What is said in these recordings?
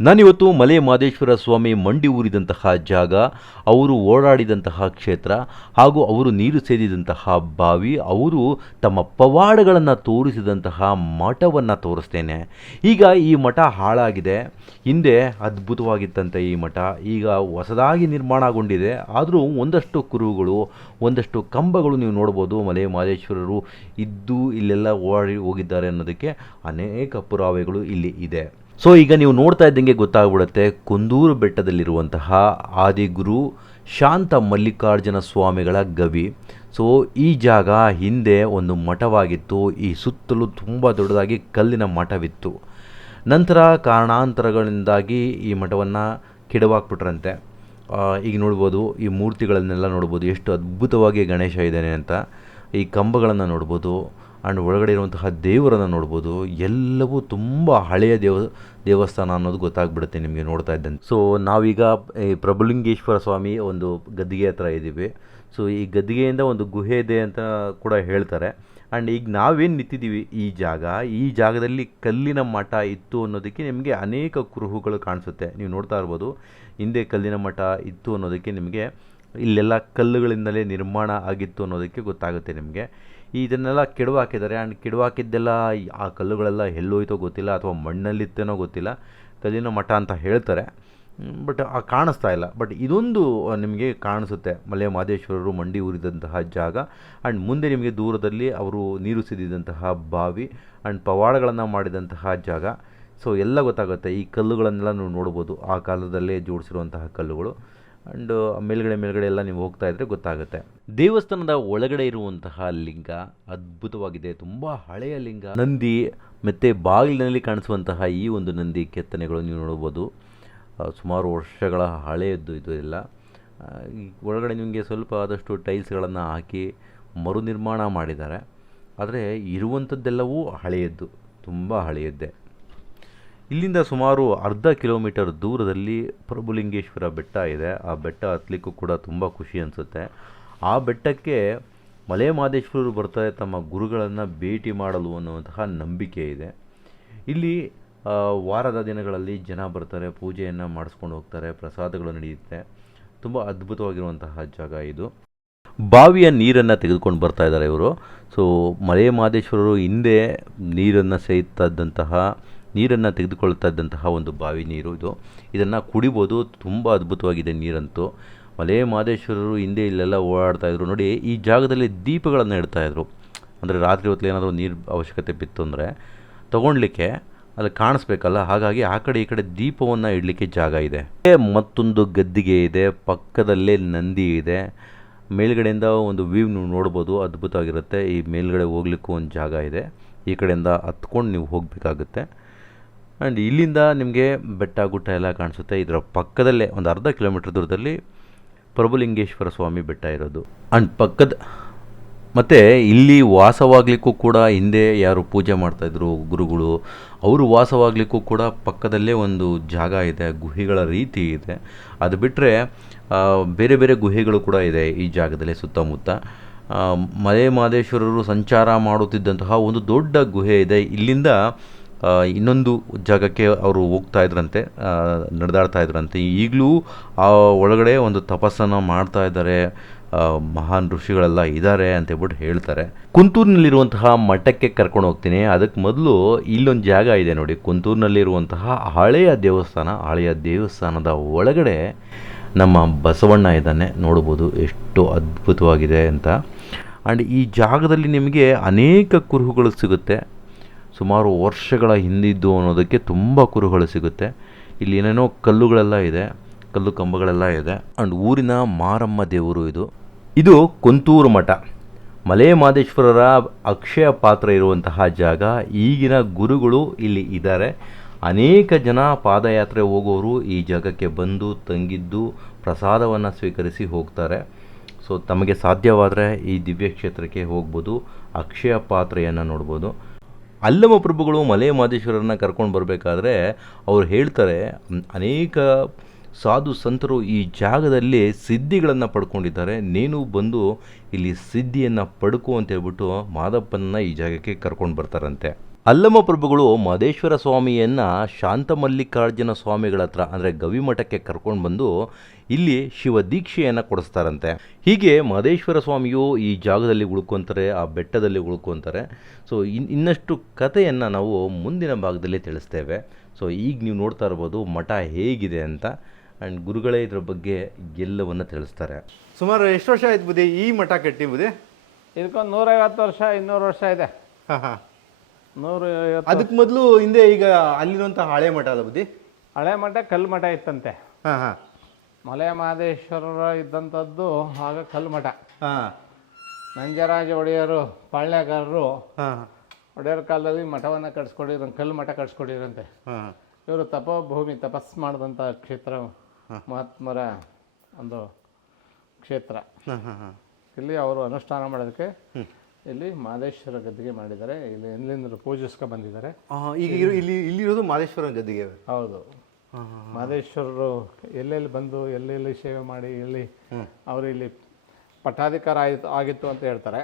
ನಾನಿವತ್ತು ಮಲೆ ಮಹದೇಶ್ವರ ಸ್ವಾಮಿ ಮಂಡಿ ಊರಿದಂತಹ ಜಾಗ, ಅವರು ಓಡಾಡಿದಂತಹ ಕ್ಷೇತ್ರ ಹಾಗೂ ಅವರು ನೀರು ಸೇದಿದಂತಹ ಬಾವಿ, ಅವರು ತಮ್ಮ ಪವಾಡಗಳನ್ನು ತೋರಿಸಿದಂತಹ ಮಠವನ್ನು ತೋರಿಸ್ತೇನೆ. ಈಗ ಈ ಮಠ ಹಾಳಾಗಿದೆ. ಹಿಂದೆ ಅದ್ಭುತವಾಗಿತ್ತಂತೆ ಈ ಮಠ. ಈಗ ಹೊಸದಾಗಿ ನಿರ್ಮಾಣಗೊಂಡಿದೆ. ಆದರೂ ಒಂದಷ್ಟು ಕುರುಹುಗಳು, ಒಂದಷ್ಟು ಕಂಬಗಳು ನೀವು ನೋಡ್ಬೋದು. ಮಲೆ ಮಹದೇಶ್ವರರು ಇದ್ದು ಇಲ್ಲೆಲ್ಲ ಓಡಾಡಿ ಹೋಗಿದ್ದಾರೆ ಅನ್ನೋದಕ್ಕೆ ಅನೇಕ ಪುರಾವೆಗಳು ಇಲ್ಲಿ ಇದೆ. ಸೊ ಈಗ ನೀವು ನೋಡ್ತಾ ಇದ್ದಂಗೆ ಗೊತ್ತಾಗ್ಬಿಡುತ್ತೆ, ಕುಂದೂರು ಬೆಟ್ಟದಲ್ಲಿರುವಂತಹ ಆದಿಗುರು ಶಾಂತ ಮಲ್ಲಿಕಾರ್ಜುನ ಸ್ವಾಮಿಗಳ ಗವಿ. ಸೊ ಈ ಜಾಗ ಹಿಂದೆ ಒಂದು ಮಠವಾಗಿತ್ತು. ಈ ಸುತ್ತಲೂ ತುಂಬ ದೊಡ್ಡದಾಗಿ ಕಲ್ಲಿನ ಮಠವಿತ್ತು. ನಂತರ ಕಾರಣಾಂತರಗಳಿಂದಾಗಿ ಈ ಮಠವನ್ನು ಕೆಡವಾಕ್ಬಿಟ್ರಂತೆ. ಈಗ ನೋಡ್ಬೋದು, ಈ ಮೂರ್ತಿಗಳನ್ನೆಲ್ಲ ನೋಡ್ಬೋದು, ಎಷ್ಟು ಅದ್ಭುತವಾಗಿ ಗಣೇಶ ಇದ್ದಾನೆ ಅಂತ. ಈ ಕಂಬಗಳನ್ನು ನೋಡ್ಬೋದು ಆ್ಯಂಡ್ ಒಳಗಡೆ ಇರುವಂತಹ ದೇವರನ್ನು ನೋಡ್ಬೋದು. ಎಲ್ಲವೂ ತುಂಬ ಹಳೆಯ ದೇವಸ್ಥಾನ ಅನ್ನೋದು ಗೊತ್ತಾಗ್ಬಿಡುತ್ತೆ ನಿಮಗೆ ನೋಡ್ತಾ ಇದ್ದಂತೆ. ಸೊ ನಾವೀಗ ಈ ಪ್ರಭುಲಿಂಗೇಶ್ವರ ಸ್ವಾಮಿ ಒಂದು ಗದ್ದಿಗೆ ಹತ್ರ ಇದ್ದೀವಿ. ಸೊ ಈ ಗದ್ದಿಗೆಯಿಂದ ಒಂದು ಗುಹೆ ಇದೆ ಅಂತ ಕೂಡ ಹೇಳ್ತಾರೆ. ಆ್ಯಂಡ್ ಈಗ ನಾವೇನು ನಿಂತಿದ್ದೀವಿ ಈ ಜಾಗದಲ್ಲಿ ಕಲ್ಲಿನ ಮಠ ಇತ್ತು ಅನ್ನೋದಕ್ಕೆ ನಿಮಗೆ ಅನೇಕ ಕುರುಹುಗಳು ಕಾಣಿಸುತ್ತೆ. ನೀವು ನೋಡ್ತಾ ಇರ್ಬೋದು, ಹಿಂದೆ ಕಲ್ಲಿನ ಮಠ ಇತ್ತು ಅನ್ನೋದಕ್ಕೆ ನಿಮಗೆ ಇಲ್ಲೆಲ್ಲ ಕಲ್ಲುಗಳಿಂದಲೇ ನಿರ್ಮಾಣ ಆಗಿತ್ತು ಅನ್ನೋದಕ್ಕೆ ಗೊತ್ತಾಗುತ್ತೆ ನಿಮಗೆ. ಇದನ್ನೆಲ್ಲ ಕೆಡವು ಹಾಕಿದ್ದಾರೆ. ಆ್ಯಂಡ್ ಕೆಡವು ಹಾಕಿದ್ದೆಲ್ಲ ಆ ಕಲ್ಲುಗಳೆಲ್ಲ ಎಲ್ಲೋಯ್ತೋ ಗೊತ್ತಿಲ್ಲ, ಅಥವಾ ಮಣ್ಣಲ್ಲಿತ್ತೇನೋ ಗೊತ್ತಿಲ್ಲ. ಕಲ್ಲಿನ ಮಠ ಅಂತ ಹೇಳ್ತಾರೆ, ಬಟ್ ಕಾಣಿಸ್ತಾ ಇಲ್ಲ. ಬಟ್ ಇದೊಂದು ನಿಮಗೆ ಕಾಣಿಸುತ್ತೆ, ಮಲೆ ಮಹದೇಶ್ವರರು ಮಂಡಿ ಊರಿದಂತಹ ಜಾಗ. ಆ್ಯಂಡ್ ಮುಂದೆ ನಿಮಗೆ ದೂರದಲ್ಲಿ ಅವರು ನೀರು ಸಿದಿದಂತಹ ಬಾವಿ ಆ್ಯಂಡ್ ಪವಾಡಗಳನ್ನು ಮಾಡಿದಂತಹ ಜಾಗ. ಸೊ ಎಲ್ಲ ಗೊತ್ತಾಗುತ್ತೆ. ಈ ಕಲ್ಲುಗಳನ್ನೆಲ್ಲ ನೀವು ನೋಡ್ಬೋದು, ಆ ಕಾಲದಲ್ಲೇ ಜೋಡಿಸಿರುವಂತಹ ಕಲ್ಲುಗಳು. ಆ್ಯಂಡ್ ಮೇಲ್ಗಡೆ ಎಲ್ಲ ನೀವು ಹೋಗ್ತಾ ಇದ್ದರೆ ಗೊತ್ತಾಗುತ್ತೆ. ದೇವಸ್ಥಾನದ ಒಳಗಡೆ ಇರುವಂತಹ ಲಿಂಗ ಅದ್ಭುತವಾಗಿದೆ. ತುಂಬ ಹಳೆಯ ಲಿಂಗ. ನಂದಿ ಮತ್ತು ಬಾಗಿಲಿನಲ್ಲಿ ಕಾಣಿಸುವಂತಹ ಈ ಒಂದು ನಂದಿ ಕೆತ್ತನೆಗಳು ನೀವು ನೋಡ್ಬೋದು. ಸುಮಾರು ವರ್ಷಗಳ ಹಳೆಯದ್ದು ಇದು ಎಲ್ಲ. ಈ ಒಳಗಡೆ ನಿಮಗೆ ಸ್ವಲ್ಪ ಆದಷ್ಟು ಟೈಲ್ಸ್ಗಳನ್ನು ಹಾಕಿ ಮರು ನಿರ್ಮಾಣ ಮಾಡಿದ್ದಾರೆ. ಆದರೆ ಇರುವಂಥದ್ದೆಲ್ಲವೂ ಹಳೆಯದ್ದು, ತುಂಬ ಹಳೆಯದ್ದೇ. ಇಲ್ಲಿಂದ ಸುಮಾರು ಅರ್ಧ ಕಿಲೋಮೀಟರ್ ದೂರದಲ್ಲಿ ಪ್ರಭುಲಿಂಗೇಶ್ವರ ಬೆಟ್ಟ ಇದೆ. ಆ ಬೆಟ್ಟ ಹತ್ತಲಿಕ್ಕೂ ಕೂಡ ತುಂಬ ಖುಷಿ ಅನಿಸುತ್ತೆ. ಆ ಬೆಟ್ಟಕ್ಕೆ ಮಲೆ ಮಹದೇಶ್ವರರು ಬರ್ತಾರೆ ತಮ್ಮ ಗುರುಗಳನ್ನು ಭೇಟಿ ಮಾಡಲು ಅನ್ನುವಂತಹ ನಂಬಿಕೆ ಇದೆ. ಇಲ್ಲಿ ವಾರದ ದಿನಗಳಲ್ಲಿ ಜನ ಬರ್ತಾರೆ, ಪೂಜೆಯನ್ನು ಮಾಡಿಸ್ಕೊಂಡು ಹೋಗ್ತಾರೆ, ಪ್ರಸಾದಗಳು ನಡೆಯುತ್ತೆ. ತುಂಬ ಅದ್ಭುತವಾಗಿರುವಂತಹ ಜಾಗ ಇದು. ಬಾವಿಯ ನೀರನ್ನು ತೆಗೆದುಕೊಂಡು ಬರ್ತಾ ಇದ್ದಾರೆ ಇವರು. ಸೊ ಮಲೆ ಮಹದೇಶ್ವರರು ಹಿಂದೆ ನೀರನ್ನು ತೆಗೆದುಕೊಳ್ತಾ ಇದ್ದಂತಹ ಒಂದು ಬಾವಿ ನೀರು ಇದು. ಇದನ್ನು ಕುಡಿಬೋದು. ತುಂಬ ಅದ್ಭುತವಾಗಿದೆ ನೀರಂತೂ. ಮಲೆ ಮಹದೇಶ್ವರರು ಹಿಂದೆ ಇಲ್ಲೆಲ್ಲ ಓಡಾಡ್ತಾಯಿದ್ರು ನೋಡಿ. ಈ ಜಾಗದಲ್ಲಿ ದೀಪಗಳನ್ನು ಇಡ್ತಾಯಿದ್ರು. ಅಂದರೆ ರಾತ್ರಿ ಹೊತ್ತು ಏನಾದರೂ ನೀರು ಅವಶ್ಯಕತೆ ಬಿತ್ತು ಅಂದರೆ ತೊಗೊಳ್ಲಿಕ್ಕೆ ಅಲ್ಲಿ ಕಾಣಿಸ್ಬೇಕಲ್ಲ, ಹಾಗಾಗಿ ಆ ಕಡೆ ಈ ಕಡೆ ದೀಪವನ್ನು ಇಡಲಿಕ್ಕೆ ಜಾಗ ಇದೆ. ಮತ್ತೊಂದು ಗದ್ದಿಗೆ ಇದೆ, ಪಕ್ಕದಲ್ಲೇ ನಂದಿ ಇದೆ. ಮೇಲ್ಗಡೆಯಿಂದ ಒಂದು ವ್ಯೂ ನೀವು ನೋಡ್ಬೋದು, ಅದ್ಭುತವಾಗಿರುತ್ತೆ. ಈ ಮೇಲ್ಗಡೆ ಹೋಗ್ಲಿಕ್ಕೂ ಒಂದು ಜಾಗ ಇದೆ. ಈ ಕಡೆಯಿಂದ ಹತ್ಕೊಂಡು ನೀವು ಹೋಗಬೇಕಾಗುತ್ತೆ. ಆ್ಯಂಡ್ ಇಲ್ಲಿಂದ ನಿಮಗೆ ಬೆಟ್ಟ ಗುಟ್ಟ ಎಲ್ಲ ಕಾಣಿಸುತ್ತೆ. ಇದರ ಪಕ್ಕದಲ್ಲೇ ಒಂದು ಅರ್ಧ ಕಿಲೋಮೀಟರ್ ದೂರದಲ್ಲಿ ಪ್ರಭುಲಿಂಗೇಶ್ವರ ಸ್ವಾಮಿ ಬೆಟ್ಟ ಇರೋದು. ಆ್ಯಂಡ್ ಮತ್ತು ಇಲ್ಲಿ ವಾಸವಾಗಲಿಕ್ಕೂ ಕೂಡ ಹಿಂದೆ ಯಾರು ಪೂಜೆ ಮಾಡ್ತಾಯಿದ್ರು ಗುರುಗಳು, ಅವರು ವಾಸವಾಗಲಿಕ್ಕೂ ಕೂಡ ಪಕ್ಕದಲ್ಲೇ ಒಂದು ಜಾಗ ಇದೆ, ಗುಹೆಗಳ ರೀತಿ ಇದೆ. ಅದು ಬಿಟ್ಟರೆ ಬೇರೆ ಬೇರೆ ಗುಹೆಗಳು ಕೂಡ ಇದೆ ಈ ಜಾಗದಲ್ಲಿ ಸುತ್ತಮುತ್ತ. ಮಲೆ ಮಹದೇಶ್ವರರು ಸಂಚಾರ ಮಾಡುತ್ತಿದ್ದಂತಹ ಒಂದು ದೊಡ್ಡ ಗುಹೆ ಇದೆ. ಇಲ್ಲಿಂದ ಇನ್ನೊಂದು ಜಾಗಕ್ಕೆ ಅವರು ಹೋಗ್ತಾ ಇದ್ರಂತೆ, ನಡೆದಾಡ್ತಾ ಇದ್ರಂತೆ. ಈಗಲೂ ಆ ಒಳಗಡೆ ಒಂದು ತಪಸ್ಸನ್ನು ಮಾಡ್ತಾ ಇದ್ದಾರೆ, ಮಹಾನ್ ಋಷಿಗಳೆಲ್ಲ ಇದ್ದಾರೆ ಅಂತೇಳ್ಬಿಟ್ಟು ಹೇಳ್ತಾರೆ. ಕುಂತೂರಿನಲ್ಲಿರುವಂತಹ ಮಠಕ್ಕೆ ಕರ್ಕೊಂಡು ಹೋಗ್ತೀನಿ. ಅದಕ್ಕೆ ಮೊದಲು ಇಲ್ಲೊಂದು ಜಾಗ ಇದೆ ನೋಡಿ, ಕುಂತೂರಿನಲ್ಲಿರುವಂತಹ ಹಳೆಯ ದೇವಸ್ಥಾನದ ಒಳಗಡೆ ನಮ್ಮ ಬಸವಣ್ಣ ಇದ್ದಾನೆ. ನೋಡ್ಬೋದು ಎಷ್ಟು ಅದ್ಭುತವಾಗಿದೆ ಅಂತ. ಆ್ಯಂಡ್ ಈ ಜಾಗದಲ್ಲಿ ನಿಮಗೆ ಅನೇಕ ಕುರುಹುಗಳು ಸಿಗುತ್ತೆ. ಸುಮಾರು ವರ್ಷಗಳ ಹಿಂದಿದ್ದು ಅನ್ನೋದಕ್ಕೆ ತುಂಬ ಕುರುಹುಗಳು ಸಿಗುತ್ತೆ. ಇಲ್ಲಿ ಏನೇನೋ ಕಲ್ಲುಗಳೆಲ್ಲ ಇದೆ, ಕಲ್ಲು ಕಂಬಗಳೆಲ್ಲ ಇದೆ. ಆ್ಯಂಡ್ ಊರಿನ ಮಾರಮ್ಮ ದೇವರು ಇದು ಕುಂತೂರು ಮಠ. ಮಲೆ ಮಹದೇಶ್ವರರ ಅಕ್ಷಯ ಪಾತ್ರ ಇರುವಂತಹ ಜಾಗ. ಈಗಿನ ಗುರುಗಳು ಇಲ್ಲಿ ಇದ್ದಾರೆ. ಅನೇಕ ಜನ ಪಾದಯಾತ್ರೆ ಹೋಗೋರು ಈ ಜಾಗಕ್ಕೆ ಬಂದು ತಂಗಿದ್ದು ಪ್ರಸಾದವನ್ನು ಸ್ವೀಕರಿಸಿ ಹೋಗ್ತಾರೆ. ಸೊ ತಮಗೆ ಸಾಧ್ಯವಾದರೆ ಈ ದಿವ್ಯ ಕ್ಷೇತ್ರಕ್ಕೆ ಹೋಗ್ಬೋದು, ಅಕ್ಷಯ ಪಾತ್ರೆಯನ್ನು ನೋಡ್ಬೋದು. ಅಲ್ಲಮ ಪ್ರಭುಗಳು ಮಲೆ ಮಹದೇಶ್ವರರನ್ನ ಕರ್ಕೊಂಡು ಬರಬೇಕಾದ್ರೆ ಅವ್ರು ಹೇಳ್ತಾರೆ, ಅನೇಕ ಸಾಧು ಸಂತರು ಈ ಜಾಗದಲ್ಲಿ ಸಿದ್ಧಿಗಳನ್ನು ಪಡ್ಕೊಂಡಿದ್ದಾರೆ, ನೀನು ಬಂದು ಇಲ್ಲಿ ಸಿದ್ಧಿಯನ್ನು ಪಡ್ಕೊ ಅಂತ ಹೇಳ್ಬಿಟ್ಟು ಮಾದಪ್ಪನ ಈ ಜಾಗಕ್ಕೆ ಕರ್ಕೊಂಡು ಬರ್ತಾರಂತೆ. ಅಲ್ಲಮ ಪ್ರಭುಗಳು ಮಹದೇಶ್ವರ ಸ್ವಾಮಿಯನ್ನು ಶಾಂತಮಲ್ಲಿಕಾರ್ಜುನ ಸ್ವಾಮಿಗಳ ಹತ್ರ ಅಂದರೆ ಗವಿಮಠಕ್ಕೆ ಕರ್ಕೊಂಡು ಬಂದು ಇಲ್ಲಿ ಶಿವ ದೀಕ್ಷೆಯನ್ನು ಕೊಡಿಸ್ತಾರಂತೆ. ಹೀಗೆ ಮಹದೇಶ್ವರ ಸ್ವಾಮಿಯು ಈ ಜಾಗದಲ್ಲಿ ಉಳ್ಕೊತಾರೆ, ಆ ಬೆಟ್ಟದಲ್ಲಿ ಉಳ್ಕೊತಾರೆ. ಸೊ ಇನ್ನಷ್ಟು ಕಥೆಯನ್ನು ನಾವು ಮುಂದಿನ ಭಾಗದಲ್ಲಿ ತಿಳಿಸ್ತೇವೆ. ಸೊ ಈಗ ನೀವು ನೋಡ್ತಾ ಇರ್ಬೋದು ಮಠ ಹೇಗಿದೆ ಅಂತ, ಆ್ಯಂಡ್ ಗುರುಗಳೇ ಇದರ ಬಗ್ಗೆ ಎಲ್ಲವನ್ನು ತಿಳಿಸ್ತಾರೆ. ಸುಮಾರು ಎಷ್ಟು ವರ್ಷ ಆಯ್ತು ಬುದ್ಧಿ ಈ ಮಠ ಕಟ್ಟಿ ಬುದ್ಧಿ? ಇದಕ್ಕೊಂದು 150 ವರ್ಷ 200 ವರ್ಷ ಇದೆ. ಹಾಂ ಹಾಂ. 150. ಅದಕ್ಕೆ ಮೊದಲು ಹಿಂದೆ ಈಗ ಅಲ್ಲಿರುವಂಥ ಹಳೆ ಮಠ ಅಲ್ಲ ಬುದ್ಧಿ? ಹಳೆ ಮಠ ಕಲ್ಲು ಮಠ ಇತ್ತಂತೆ. ಹಾಂ ಹಾಂ. ಮಲೆ ಮಹದೇಶ್ವರರ ಇದ್ದಂಥದ್ದು ಆಗ ಕಲ್ಲು ಮಠ. ಹಾಂ. ನಂಜರಾಜ ಒಡೆಯರು ಪಾಳ್ಯಗಾರರು ಹಾಂ. ಒಡೆಯರ ಕಾಲದಲ್ಲಿ ಮಠವನ್ನು ಕಟ್ಸ್ಕೊಡಿದ್ರು, ಕಲ್ಲು ಮಠ ಕಟ್ಸ್ಕೊಡಿದ್ರಂತೆ. ಹಾಂ. ಇವರು ತಪೋಭೂಮಿ ತಪಸ್ಸು ಮಾಡಿದಂಥ ಕ್ಷೇತ್ರ, ಮಹಾತ್ಮರ ಒಂದು ಕ್ಷೇತ್ರ. ಹಾಂ ಹಾಂ ಹಾಂ. ಇಲ್ಲಿ ಅವರು ಅನುಷ್ಠಾನ ಮಾಡೋದಕ್ಕೆ ಇಲ್ಲಿ ಮಹದೇಶ್ವರ ಗದ್ದಿಗೆ ಮಾಡಿದ್ದಾರೆ. ಇಲ್ಲಿ ಎಲ್ಲಿಂದ ಪೂಜಿಸ್ಕೊ ಬಂದಿದ್ದಾರೆ. ಈಗ ಇಲ್ಲಿರೋದು ಮಹದೇಶ್ವರ ಗದ್ದಿಗೆ. ಹೌದು. ಮಹದೇಶ್ವರರು ಎಲ್ಲೆಲ್ಲಿ ಬಂದು ಎಲ್ಲೆಲ್ಲಿ ಸೇವೆ ಮಾಡಿ ಎಲ್ಲಿ ಅವರು ಇಲ್ಲಿ ಪಟ್ಟಾಧಿಕಾರ ಆಗಿತ್ತು ಅಂತ ಹೇಳ್ತಾರೆ.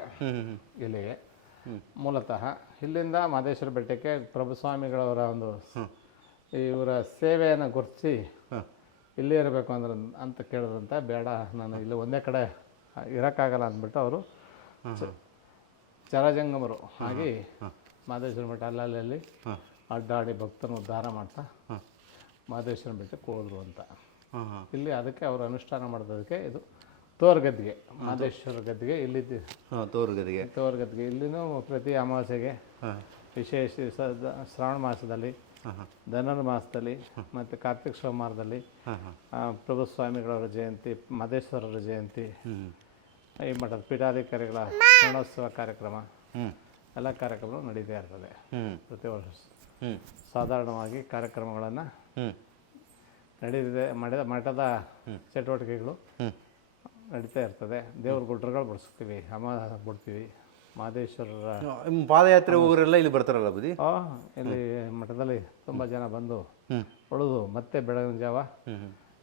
ಇಲ್ಲಿಗೆ ಮೂಲತಃ ಇಲ್ಲಿಂದ ಮಹದೇಶ್ವರ ಬೆಟ್ಟಕ್ಕೆ ಪ್ರಭುಸ್ವಾಮಿಗಳವರ ಒಂದು ಇವರ ಸೇವೆಯನ್ನು ಗುರುತಿಸಿ ಇಲ್ಲೇ ಇರಬೇಕು ಅಂದ್ರೆ ಅಂತ ಕೇಳಿದ್ರಂತೆ. ಬೇಡ, ನಾನು ಇಲ್ಲಿ ಒಂದೇ ಕಡೆ ಇರೋಕ್ಕಾಗಲ್ಲ ಅಂದ್ಬಿಟ್ಟು ಅವರು ಚರಜಂಗಮರು ಆಗಿ ಮಹದೇಶ್ವರ ಬೆಟ್ಟ ಅಲ್ಲಲ್ಲಿ ಅಡ್ಡಾಡಿ ಭಕ್ತನ ಉದ್ಧಾರ ಮಾಡ್ತಾ ಮಹದೇಶ್ವರ ಬೆಟ್ಟಕ್ಕೆ ಹೋದ್ರು ಅಂತ. ಇಲ್ಲಿ ಅದಕ್ಕೆ ಅವರು ಅನುಷ್ಠಾನ ಮಾಡೋದಕ್ಕೆ ಇದು ತೋರ್ಗದ್ದಿಗೆ, ಮಹದೇಶ್ವರ ಗದ್ದಿಗೆ ಇಲ್ಲಿದ್ದು. ತೋರ್ಗದ್ದಿಗೆ ಇಲ್ಲಿನೂ ಪ್ರತಿ ಅಮಾವಾಸ್ಯೆಗೆ ವಿಶೇಷ ಶ್ರಾವಣ ಮಾಸದಲ್ಲಿ, ಧನುರ್ಮಾಸದಲ್ಲಿ ಮತ್ತು ಕಾರ್ತಿಕ ಸೋಮವಾರದಲ್ಲಿ ಪ್ರಭುಸ್ವಾಮಿಗಳವರ ಜಯಂತಿ, ಮಹದೇಶ್ವರರ ಜಯಂತಿ, ಈ ಮಠದ ಪೀಠಾಧಿಕಾರಿಗಳ ಸ್ಮರಣೋತ್ಸವ ಕಾರ್ಯಕ್ರಮ ಎಲ್ಲ ಕಾರ್ಯಕ್ರಮಗಳು ನಡೀತಾ ಇರ್ತದೆ. ಪ್ರತಿ ವರ್ಷ ಸಾಧಾರಣವಾಗಿ ಕಾರ್ಯಕ್ರಮಗಳನ್ನು ಮಠದ ಚಟುವಟಿಕೆಗಳು ನಡೀತಾ ಇರ್ತದೆ. ದೇವ್ರ ಗುಡ್ರಗಳು ಬಿಡಿಸ್ತೀವಿ, ಹಮ ಬಿಡ್ತೀವಿ. ಮಹದೇಶ್ವರರ ಪಾದಯಾತ್ರೆ ಹೋಗೋರೆಲ್ಲ ಇಲ್ಲಿ ಬರ್ತಾರಲ್ಲ ಬುದ್ಧಿ? ಇಲ್ಲಿ ಮಠದಲ್ಲಿ ತುಂಬ ಜನ ಬಂದು ಉಳಿದು ಮತ್ತೆ ಬೆಳಗಿನ ಜಾವ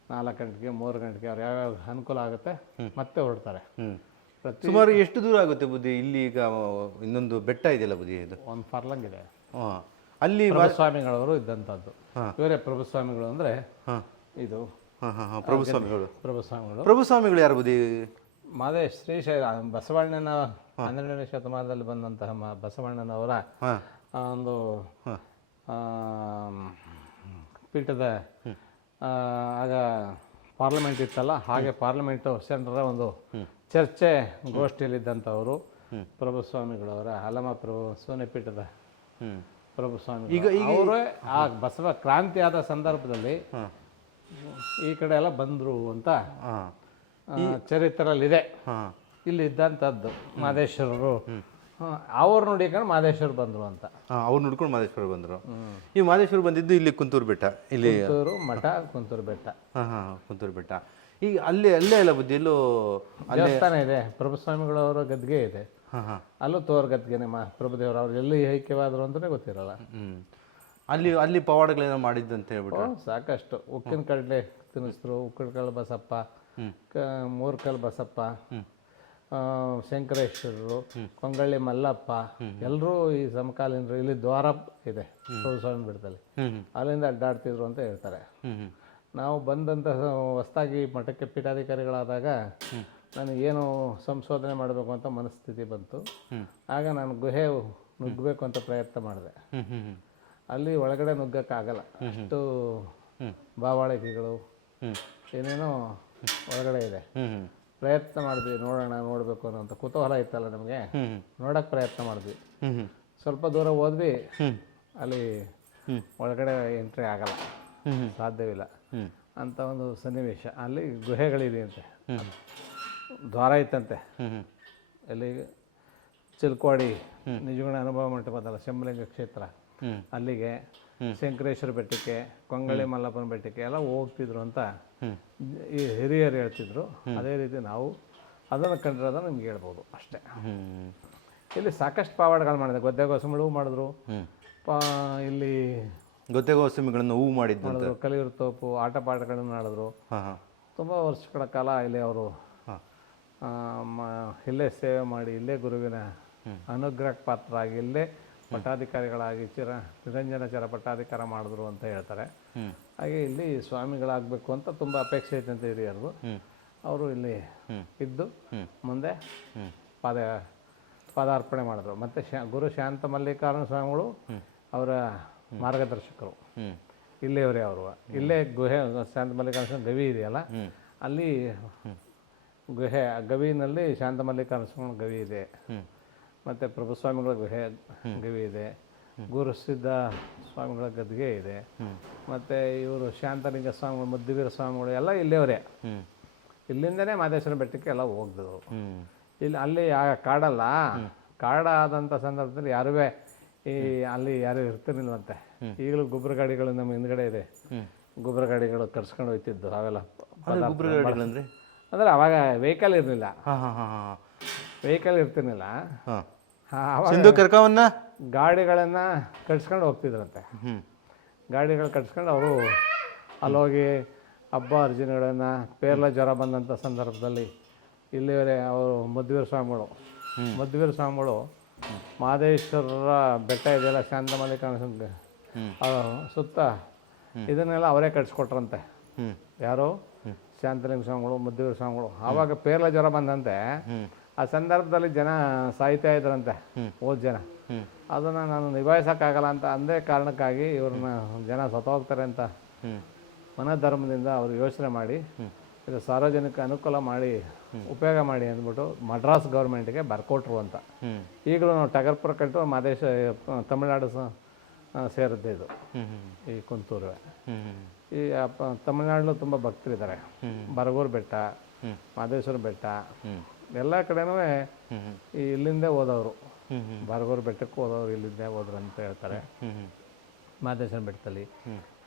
4 ಗಂಟೆಗೆ 3 ಗಂಟೆಗೆ ಅವ್ರು ಯಾವ್ಯಾವ ಅನುಕೂಲ ಆಗುತ್ತೆ ಮತ್ತೆ ಹೊರಡ್ತಾರೆ. ಸುಮಾರು ಎಷ್ಟು ದೂರ ಆಗುತ್ತೆ ಬುದ್ಧಿ? ಇಲ್ಲಿ ಈಗ ಇನ್ನೊಂದು ಬೆಟ್ಟ ಇದೆಯಲ್ಲ ಬುದ್ಧಿ, ಇದು ಒಂದು ಫರ್ಲಂಗ್ ಇದೆ. ಅಲ್ಲಿ ಪ್ರಭುಸ್ವಾಮಿಗಳವರು ಇದ್ದಂಥದ್ದು. ಇವರೇ ಪ್ರಭುಸ್ವಾಮಿಗಳು ಅಂದರೆ ಇದು ಪ್ರಭುಸ್ವಾಮಿಗಳು ಯಾರು ಬುದ್ಧಿ? ಶ್ರೀಶೈಲ ಬಸವಣ್ಣನ 12ನೇ ಶತಮಾನದಲ್ಲಿ ಬಂದಂತಹ ಬಸವಣ್ಣನವರ ಒಂದು ಪೀಠದ ಆಗ ಪಾರ್ಲಿಮೆಂಟ್ ಇತ್ತಲ್ಲ, ಹಾಗೆ ಪಾರ್ಲಿಮೆಂಟು ಸೆಂಟ್ರ ಒಂದು ಚರ್ಚೆ ಗೋಷ್ಠಿಯಲ್ಲಿದ್ದಂಥವರು ಪ್ರಭುಸ್ವಾಮಿಗಳವರ ಅಲ್ಲಮ ಪ್ರಭು ಸೋನೆಪೀಠದ ಪ್ರಭುಸ್ವಾಮಿ. ಈಗ ಅವರೇ ಆ ಬಸವ ಕ್ರಾಂತಿ ಆದ ಸಂದರ್ಭದಲ್ಲಿ ಈ ಕಡೆ ಎಲ್ಲ ಬಂದರು ಅಂತ ಚರಿತ್ರೆಯಲ್ಲಿದೆ. ಇಲ್ಲಿ ಇದ್ದಂಥದ್ದು ಮಹದೇಶ್ವರರು ಅವ್ರು ನೋಡಿಕೊಂಡು ಮಹದೇಶ್ವರ ಬಂದರು ಅಂತ. ಅವ್ರು ನೋಡ್ಕೊಂಡು ಮಹದೇಶ್ವರ ಬಂದರು. ಈ ಮಹದೇಶ್ವರ ಬಂದಿದ್ದು ಇಲ್ಲಿ ಕುಂತೂರು ಬೆಟ್ಟ, ಇಲ್ಲಿ ಕುಂತೂರು ಮಠ, ಕುಂತೂರು ಬೆಟ್ಟ. ಕುಂತೂರು ಬೆಟ್ಟ. ಈಗ ಅಲ್ಲೇ ಅಲ್ಲ ಬುದ್ಧಿ, ಎಲ್ಲೋ ದೇವಸ್ಥಾನ ಇದೆ, ಪ್ರಭುಸ್ವಾಮಿಗಳವರ ಗದ್ಗೆ ಇದೆ, ಅಲ್ಲೂ ತೋರ್ ಗದ್ಗೆನೆ. ಪ್ರಭುದೇವರು ಅವ್ರು ಎಲ್ಲಿ ಐಕ್ಯವಾದ್ರು ಅಂತಲೇ ಗೊತ್ತಿರಲ್ಲ. ಅಲ್ಲಿ ಪವಾಡಗಳೇನೋ ಮಾಡಿದ್ದಂತ ಹೇಳ್ಬಿಟ್ಟು ಸಾಕಷ್ಟು. ಉಕ್ಕಿನ ಕಡಲೆ ತಿನ್ನಿಸಿದ್ರು, ಉಕ್ಕಿನ ಕಲ್ಲು ಬಸಪ್ಪ, ಮೂರ್ಕಲ್ ಬಸಪ್ಪ, ಶಂಕರೇಶ್ವರರು, ಕೊಂಗಳ್ಳಿ ಮಲ್ಲಪ್ಪ, ಎಲ್ಲರೂ ಈ ಸಮಕಾಲೀನರು. ಇಲ್ಲಿ ದ್ವಾರ ಇದೆ ಪ್ರಭುಸ್ವಾಮಿ ಬೆಟ್ಟದಲ್ಲಿ, ಅಲ್ಲಿಂದ ಅಡ್ಡಾಡ್ತಿದ್ರು ಅಂತ ಹೇಳ್ತಾರೆ. ನಾವು ಬಂದಂಥ ಹೊಸದಾಗಿ ಮಠಕ್ಕೆ ಪೀಠಾಧಿಕಾರಿಗಳಾದಾಗ ನನಗೇನು ಸಂಶೋಧನೆ ಮಾಡಬೇಕು ಅಂತ ಮನಸ್ಥಿತಿ ಬಂತು. ಆಗ ನಾನು ಗುಹೆ ನುಗ್ಗಬೇಕು ಅಂತ ಪ್ರಯತ್ನ ಮಾಡಿದೆ. ಅಲ್ಲಿ ಒಳಗಡೆ ನುಗ್ಗಕ್ಕಾಗಲ್ಲ, ಅಷ್ಟು ಬಾವಾಳಿಕೆಗಳು ಏನೇನೋ ಒಳಗಡೆ ಇದೆ. ಪ್ರಯತ್ನ ಮಾಡಿದ್ವಿ, ನೋಡಬೇಕು ಅನ್ನೋಂಥ ಕುತೂಹಲ ಇತ್ತಲ್ಲ ನಮಗೆ, ನೋಡೋಕ್ಕೆ ಪ್ರಯತ್ನ ಮಾಡಿದ್ವಿ. ಸ್ವಲ್ಪ ದೂರ ಹೋದ್ವಿ, ಅಲ್ಲಿ ಒಳಗಡೆ ಎಂಟ್ರಿ ಆಗಲ್ಲ, ಸಾಧ್ಯವಿಲ್ಲ ಅಂತ ಒಂದು ಸನ್ನಿವೇಶ. ಅಲ್ಲಿ ಗುಹೆಗಳಿದೆ ಅಂತೆ, ದ್ವಾರ ಇತ್ತಂತೆ. ಅಲ್ಲಿ ಚಿಲ್ಕೋಡಿ ನಿಜಗುಣ ಅನುಭವ ಮಂಟಪದಲ್ಲ, ಶಂಭಲಿಂಗ ಕ್ಷೇತ್ರ, ಅಲ್ಲಿಗೆ ಶಂಕರೇಶ್ವರ ಬೆಟ್ಟಕ್ಕೆ, ಕೊಂಗಳ್ಳಿ ಮಲ್ಲಪ್ಪನ ಬೆಟ್ಟಕ್ಕೆ ಎಲ್ಲ ಹೋಗ್ತಿದ್ರು ಅಂತ ಈ ಹಿರಿಯರು ಹೇಳ್ತಿದ್ರು. ಅದೇ ರೀತಿ ನಾವು ಅದನ್ನು ಕಂಡಿರೋದನ್ನು ನಿಮ್ಗೆ ಹೇಳ್ಬೋದು ಅಷ್ಟೇ. ಇಲ್ಲಿ ಸಾಕಷ್ಟು ಪಾವಾಡಗಳು ಮಾಡಿದೆ. ಗೊದ್ದೆಗೋಸಮಿಳು ಮಾಡಿದ್ರು, ಇಲ್ಲಿ ಗೊದ್ದೆಗೋಸಮಿಗಳನ್ನು ಹೂವು ಮಾಡಿದ್ರು, ಕಲಿಯೂರು ತೋಪು ಆಟ ಪಾಠಗಳನ್ನು ಮಾಡಿದ್ರು. ತುಂಬ ವರ್ಷಗಳ ಕಾಲ ಇಲ್ಲಿ ಅವರು ಇಲ್ಲೇ ಸೇವೆ ಮಾಡಿ, ಇಲ್ಲೇ ಗುರುವಿನ ಅನುಗ್ರಹಕ್ಕೆ ಪಾತ್ರರಾಗಿ, ಇಲ್ಲೇ ಪಟ್ಟಾಧಿಕಾರಿಗಳಾಗಿ ನಿರಂಜನಾಚಾರ ಪಟ್ಟಾಧಿಕಾರ ಮಾಡಿದ್ರು ಅಂತ ಹೇಳ್ತಾರೆ. ಹಾಗೆ ಇಲ್ಲಿ ಸ್ವಾಮಿಗಳಾಗಬೇಕು ಅಂತ ತುಂಬ ಅಪೇಕ್ಷೆ ಐತೆ ಅಂತ ಹಿರಿಯರು. ಅವರು ಇಲ್ಲಿ ಇದ್ದು ಮುಂದೆ ಪಾದಾರ್ಪಣೆ ಮಾಡಿದ್ರು. ಮತ್ತು ಗುರು ಶಾಂತ ಮಲ್ಲಿಕಾರ್ಜುನ ಸ್ವಾಮಿಗಳು ಅವರ ಮಾರ್ಗದರ್ಶಕರು. ಇಲ್ಲಿಯವರೇ ಅವರು. ಇಲ್ಲೇ ಗುಹೆ ಶಾಂತ ಮಲ್ಲಿಕಾರ್ಜುನ ಗವಿ ಇದೆಯಲ್ಲ, ಅಲ್ಲಿ ಗುಹೆ ಗವಿನಲ್ಲಿ ಶಾಂತ ಮಲ್ಲಿಕಾರ್ಜುನ ಸ್ವಾಮಿ ಗವಿ ಇದೆ. ಮತ್ತು ಪ್ರಭುಸ್ವಾಮಿಗಳ ಗುಹೆ ಗವಿ ಇದೆ. ಗುರುಸಿದ್ಧ ಸ್ವಾಮಿಗಳ ಗದ್ಗೆ ಇದೆ. ಮತ್ತು ಇವರು ಶಾಂತಲಿಂಗ ಸ್ವಾಮಿಗಳು, ಮಧ್ಯವೀರ ಸ್ವಾಮಿಗಳು ಎಲ್ಲ ಇಲ್ಲಿಯವರೇ. ಇಲ್ಲಿಂದನೇ ಮಾದೇಶ್ವರ ಬೆಟ್ಟಕ್ಕೆ ಎಲ್ಲ ಹೋಗ್ದು. ಇಲ್ಲಿ ಅಲ್ಲಿ ಕಾಡಲ್ಲ, ಕಾಡಾದಂಥ ಸಂದರ್ಭದಲ್ಲಿ ಯಾರೂ ಅಲ್ಲಿ ಯಾರೂ ಇರ್ತಿರ್ಲಿಲ್ವಂತೆ. ಈಗಲೂ ಗೊಬ್ಬರ ಗಾಡಿಗಳು ನಮ್ಮ ಹಿಂದ್ಗಡೆ ಇದೆ. ಗೊಬ್ಬರ ಗಾಡಿಗಳು ಕರ್ಸ್ಕೊಂಡು ಹೋಗ್ತಿದ್ದು ಅವೆಲ್ಲ. ಅಂದರೆ ಅವಾಗ ವೆಹಿಕಲ್ ಇರಲಿಲ್ಲ, ವೆಹಿಕಲ್ ಇರ್ತಿರ್ಲಿಲ್ಲ. ಕರ್ಕವನ್ನ ಗಾಡಿಗಳನ್ನು ಕಟ್ಸ್ಕೊಂಡು ಹೋಗ್ತಿದ್ರಂತೆ. ಗಾಡಿಗಳು ಕಟ್ಸ್ಕೊಂಡು ಅವರು ಅಲ್ಲೋಗಿ ಹಬ್ಬ ಅರ್ಜುನಗಳನ್ನು, ಪೇರ್ಲ ಜ್ವರ ಬಂದಂಥ ಸಂದರ್ಭದಲ್ಲಿ ಇಲ್ಲಿವರೆ ಅವರು ಮಧ್ವೀರ ಸ್ವಾಮಿಗಳು ಮಹದೇಶ್ವರರ ಬೆಟ್ಟ ಇದೆಯಲ್ಲ, ಶಾಂತ ಮಲ್ಲಿಕಾರ್ಜುನ ಸುತ್ತ ಇದನ್ನೆಲ್ಲ ಅವರೇ ಕಟ್ಸ್ಕೊಟ್ರಂತೆ. ಯಾರು? ಶಾಂತಲಿಂಗ ಸ್ವಾಮಿಗಳು, ಮಧ್ವೀರ ಸ್ವಾಮಿಗಳು. ಆವಾಗ ಪೇರ್ಲ ಜ್ವರ ಬಂದಂತೆ ಆ ಸಂದರ್ಭದಲ್ಲಿ ಜನ ಸಾಯ್ತಾ ಇದ್ರಂತೆ, ಹೋದ ಜನ. ಅದನ್ನು ನಾನು ನಿಭಾಯಿಸೋಕ್ಕಾಗಲ್ಲ ಅಂತ ಅಂದೇ ಕಾರಣಕ್ಕಾಗಿ ಇವ್ರನ್ನ ಜನ ಸತ್ತೋಗ್ತಾರೆ ಅಂತ ಮನೋಧರ್ಮದಿಂದ ಅವರು ಯೋಚನೆ ಮಾಡಿ ಇದು ಸಾರ್ವಜನಿಕ ಅನುಕೂಲ ಮಾಡಿ ಉಪಯೋಗ ಮಾಡಿ ಅಂದ್ಬಿಟ್ಟು ಮಡ್ರಾಸ್ ಗೌರ್ಮೆಂಟ್ಗೆ ಬರ್ಕೊಟ್ರು ಅಂತ. ಈಗಲೂ ನಾವು ಟಗರ್ಪುರ ಕಟ್ಟು ಮಾದೇಶ ತಮಿಳ್ನಾಡು ಸೇರುತ್ತೆ ಇದು, ಈ ಕುಂತೂರು. ಈ ತಮಿಳ್ನಾಡಲ್ಲೂ ತುಂಬ ಭಕ್ತರಿದ್ದಾರೆ. ಬರಗೂರು ಬೆಟ್ಟ, ಮಾದೇಶ್ವರ ಬೆಟ್ಟ ಎಲ್ಲ ಕಡೆನೂ ಇಲ್ಲಿಂದೇ ಹೋದವರು. ಬರಗೂರು ಬೆಟ್ಟಕ್ಕೂ ಹೋದವರು ಇಲ್ಲಿಂದೇ ಹೋದ್ರು ಅಂತ ಹೇಳ್ತಾರೆ. ಮಾದೇಶ್ವರ ಬೆಟ್ಟದಲ್ಲಿ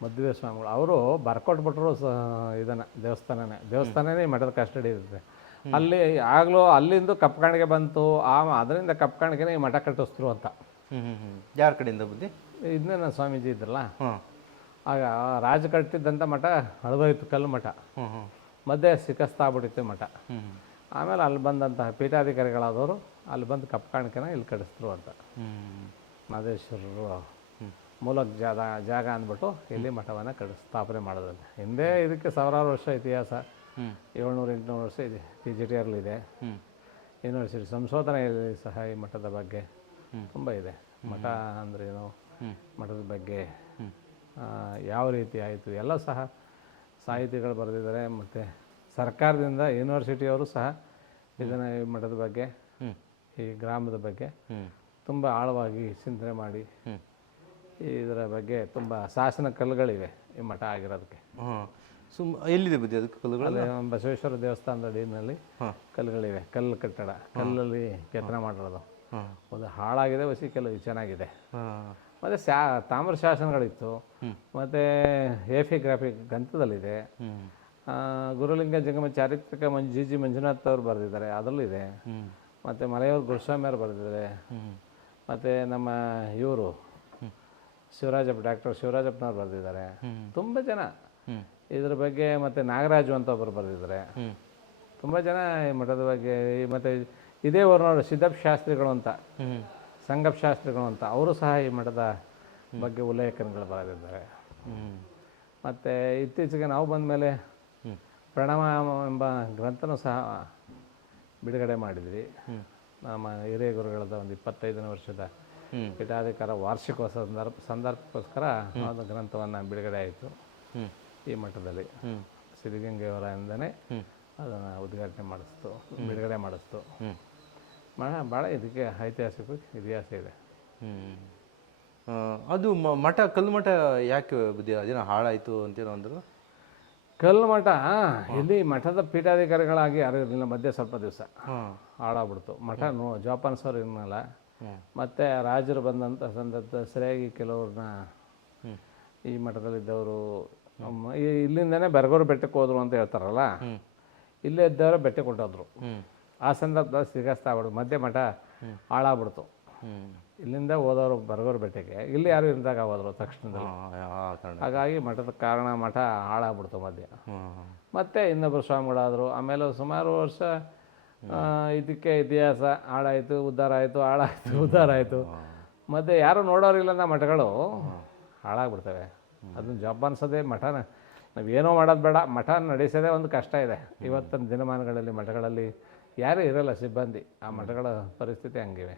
ಮಧ್ವೀರ ಸ್ವಾಮಿಗಳು ಅವರು ಬರ್ಕೊಟ್ಬಿಟ್ರು ಇದನ್ನು, ದೇವಸ್ಥಾನನೇ ಮಠದ ಕಸ್ಟಡಿ ಇರುತ್ತೆ. ಅಲ್ಲಿ ಆಗಲೂ ಅಲ್ಲಿಂದ ಕಪ್ಕಾಣಿಗೆ ಬಂತು. ಅದರಿಂದ ಕಪ್ಕಾಣಿಗೆನೇ ಈ ಮಠ ಕಟ್ಟಿಸಿದ್ರು ಅಂತ. ಯಾರ ಕಡೆಯಿಂದ ಬುದ್ಧಿ? ಇದನ್ನೇ ನಾನು ಸ್ವಾಮೀಜಿ ಇದ್ರಲ್ಲ, ಆಗ ರಾಜ ಕಟ್ಟಿದ್ದಂಥ ಮಠ ಹಳದೋಯ್ತು, ಕಲ್ಲು ಮಠ. ಮಧ್ಯೆ ಸಿಕ್ಕಸ್ತಾಗ್ಬಿಟ್ಟಿತ್ತು ಮಠ. ಆಮೇಲೆ ಅಲ್ಲಿ ಬಂದಂತಹ ಪೀಠಾಧಿಕಾರಿಗಳಾದವರು ಅಲ್ಲಿ ಬಂದು ಕಪ್ಕಾಣಿಕೆನ ಇಲ್ಲಿ ಕಟ್ಟಿಸಿದ್ರು ಅಂತ. ಮಾದೇಶ್ವರರು ಮೂಲ ಜಾಗ ಅಂದ್ಬಿಟ್ಟು ಇಲ್ಲಿ ಮಠವನ್ನು ಸ್ಥಾಪನೆ ಮಾಡೋದಿಲ್ಲ. ಹಿಂದೆ ಇದಕ್ಕೆ ಸಾವಿರಾರು ವರ್ಷ ಇತಿಹಾಸ, 700-800 ವರ್ಷ ಇದೆ. TGTRಲಿದೆ, ಯೂನಿವರ್ಸಿಟಿ ಸಂಶೋಧನೆಯಲ್ಲಿ ಸಹ ಈ ಮಠದ ಬಗ್ಗೆ ತುಂಬ ಇದೆ. ಮಠ ಅಂದ್ರೇನು, ಮಠದ ಬಗ್ಗೆ ಯಾವ ರೀತಿ ಆಯಿತು ಎಲ್ಲ ಸಹ ಸಾಹಿತಿಗಳು ಬರೆದಿದ್ದಾರೆ. ಮತ್ತು ಸರ್ಕಾರದಿಂದ ಯೂನಿವರ್ಸಿಟಿಯವರು ಸಹ ಇದನ್ನು ಈ ಮಠದ ಬಗ್ಗೆ, ಈ ಗ್ರಾಮದ ಬಗ್ಗೆ ತುಂಬ ಆಳವಾಗಿ ಚಿಂತನೆ ಮಾಡಿ ಇದರ ಬಗ್ಗೆ ತುಂಬ ಶಾಸನ ಕಲ್ಲುಗಳಿವೆ ಈ ಮಠ ಆಗಿರೋದಕ್ಕೆ. ಎಲ್ಲಿದೆ ಬುದ್ಧಿ ಅದಕ್ಕೆ ಕಲ್ಲುಗಳು? ಅಲ್ಲಿ ಬಸವೇಶ್ವರ ದೇವಸ್ಥಾನದ ಅಡಿಯಲ್ಲಿ ಕಲ್ಲುಗಳಿವೆ. ಕಲ್ಲು ಕಟ್ಟಡ, ಕಲ್ಲಲ್ಲಿ ಕೆತ್ತನೆ ಮಾಡಿರೋದು. ಒಂದು ಹಾಳಾಗಿದೆ, ಹೊಸ ಕೆಲವು ಚೆನ್ನಾಗಿದೆ. ಮತ್ತು ತಾಮ್ರ ಶಾಸನಗಳಿತ್ತು. ಮತ್ತು ಎಫಿಗ್ರಾಫಿ ಗ್ರಂಥದಲ್ಲಿದೆ. ಗುರುಲಿಂಗ ಜಂಗಮ ಚಾರಿತ್ರಿಕ ಜಿ ಮಂಜುನಾಥ್ ಅವರು ಬರೆದಿದ್ದಾರೆ, ಅದರಲ್ಲೂ ಇದೆ. ಮತ್ತು ಮಲೆಯೂರು ಗುರುಸ್ವಾಮಿ ಅವರು ಬರೆದಿದ್ದಾರೆ. ಮತ್ತು ನಮ್ಮ ಇವರು ಡಾಕ್ಟರ್ ಶಿವರಾಜಪ್ಪನವ್ರು ಬರೆದಿದ್ದಾರೆ. ತುಂಬ ಜನ ಇದ್ರ ಬಗ್ಗೆ. ಮತ್ತು ನಾಗರಾಜು ಅಂತ ಒಬ್ಬರು ಬರೆದಿದ್ದಾರೆ. ತುಂಬ ಜನ ಈ ಮಠದ ಬಗ್ಗೆ. ಮತ್ತು ಇದೇ ಊರಿನವರು ಸಿದ್ದಪ್ಪ ಶಾಸ್ತ್ರಿಗಳು ಅಂತ, ಸಂಗಪ್ಪ ಶಾಸ್ತ್ರಿಗಳು ಅಂತ, ಅವರು ಸಹ ಈ ಮಠದ ಬಗ್ಗೆ ಉಲ್ಲೇಖನಗಳು ಬರೆದಿದ್ದಾರೆ. ಮತ್ತು ಇತ್ತೀಚೆಗೆ ನಾವು ಬಂದ ಮೇಲೆ ಪ್ರಣವ ಎಂಬ ಗ್ರಂಥನೂ ಸಹ ಬಿಡುಗಡೆ ಮಾಡಿದ್ವಿ. ನಮ್ಮ ಹಿರಿಯ ಗುರುಗಳದ ಒಂದು 25ನೇ ವರ್ಷದ ಪೀಠಾಧಿಕಾರ ವಾರ್ಷಿಕೋತ್ಸವ ಸಂದರ್ಭಕ್ಕೋಸ್ಕರ ಒಂದು ಗ್ರಂಥವನ್ನು ಬಿಡುಗಡೆ ಆಯಿತು ಈ ಮಠದಲ್ಲಿ. ಸಿದ್ಧಗಂಗೆಯವರಿಂದನೇ ಅದನ್ನು ಉದ್ಘಾಟನೆ ಮಾಡಿಸ್ತು, ಬಿಡುಗಡೆ ಮಾಡಿಸ್ತು. ಭಾಳ ಇದಕ್ಕೆ ಐತಿಹಾಸಿಕ ಇತಿಹಾಸ ಇದೆ. ಅದು ಮಠ, ಕಲ್ಲು ಮಠ ಯಾಕೆ ಬುದ್ಧಿ ಅದೇನೋ ಹಾಳಾಯಿತು ಅಂತೇನೋ ಅಂದರು? ಕಲ್ಲು ಮಠ ಇಲ್ಲಿ ಮಠದ ಪೀಠಾಧಿಕಾರಿಗಳಾಗಿ ಯಾರು ಇರಲಿಲ್ಲ. ಮಧ್ಯೆ ಸ್ವಲ್ಪ ದಿವಸ ಹಾಳಾಗ್ಬಿಡ್ತು ಮಠ. ಜೋಪಾನ್ಸವ್ರು ಇರಲಿಲ್ಲ. ಮತ್ತು ರಾಜರು ಬಂದಂಥ ಸಂದರ್ಭ ಸರಿಯಾಗಿ ಕೆಲವ್ರನ್ನ ಈ ಮಠದಲ್ಲಿದ್ದವರು ಇಲ್ಲಿಂದನೇ ಬರಗೂರು ಬೆಟ್ಟಕ್ಕೆ ಹೋದ್ರು ಅಂತ ಹೇಳ್ತಾರಲ್ಲ, ಇಲ್ಲೇ ಇದ್ದವರು ಬೆಟ್ಟಕ್ಕೆ ಹೊಂಟೋದ್ರು. ಆ ಸಂದರ್ಭದಲ್ಲಿ ಸಿಗಸ್ತಾಗ್ಬಿಡು, ಮಧ್ಯೆ ಮಠ ಹಾಳಾಗ್ಬಿಡ್ತು. ಇಲ್ಲಿಂದ ಹೋದವರು ಬರಗೂರು ಬೆಟ್ಟಕ್ಕೆ, ಇಲ್ಲಿ ಯಾರು ಇದ್ದಾಗ ಹೋದ್ರು ತಕ್ಷಣದಲ್ಲಿ. ಹಾಗಾಗಿ ಮಠದ ಕಾರಣ ಮಠ ಹಾಳಾಗ್ಬಿಡ್ತು ಮಧ್ಯೆ. ಮತ್ತು ಇನ್ನೊಬ್ಬರು ಸ್ವಾಮಿಗಳಾದರು. ಆಮೇಲೆ ಸುಮಾರು ವರ್ಷ ಇದಕ್ಕೆ ಇತಿಹಾಸ ಹಾಳಾಯಿತು, ಉದ್ಧಾರ ಆಯಿತು, ಹಾಳಾಯಿತು, ಉದ್ಧಾರ ಆಯಿತು. ಮತ್ತು ಯಾರು ನೋಡೋರಿಲ್ಲ ನಮ್ಮ ಮಠಗಳು ಹಾಳಾಗ್ಬಿಡ್ತವೆ. ಅದನ್ನ ಜವಾಬ್ ಅನ್ಸೋದೇ ಮಠನ ನಾವೇನೋ ಮಾಡೋದು ಬೇಡ, ಮಠ ನಡೆಸೋದೇ ಒಂದು ಕಷ್ಟ ಇದೆ ಇವತ್ತಿನ ದಿನಮಾನಗಳಲ್ಲಿ. ಮಠಗಳಲ್ಲಿ ಯಾರೂ ಇರೋಲ್ಲ ಸಿಬ್ಬಂದಿ, ಆ ಮಠಗಳ ಪರಿಸ್ಥಿತಿ ಹಂಗಿವೆ.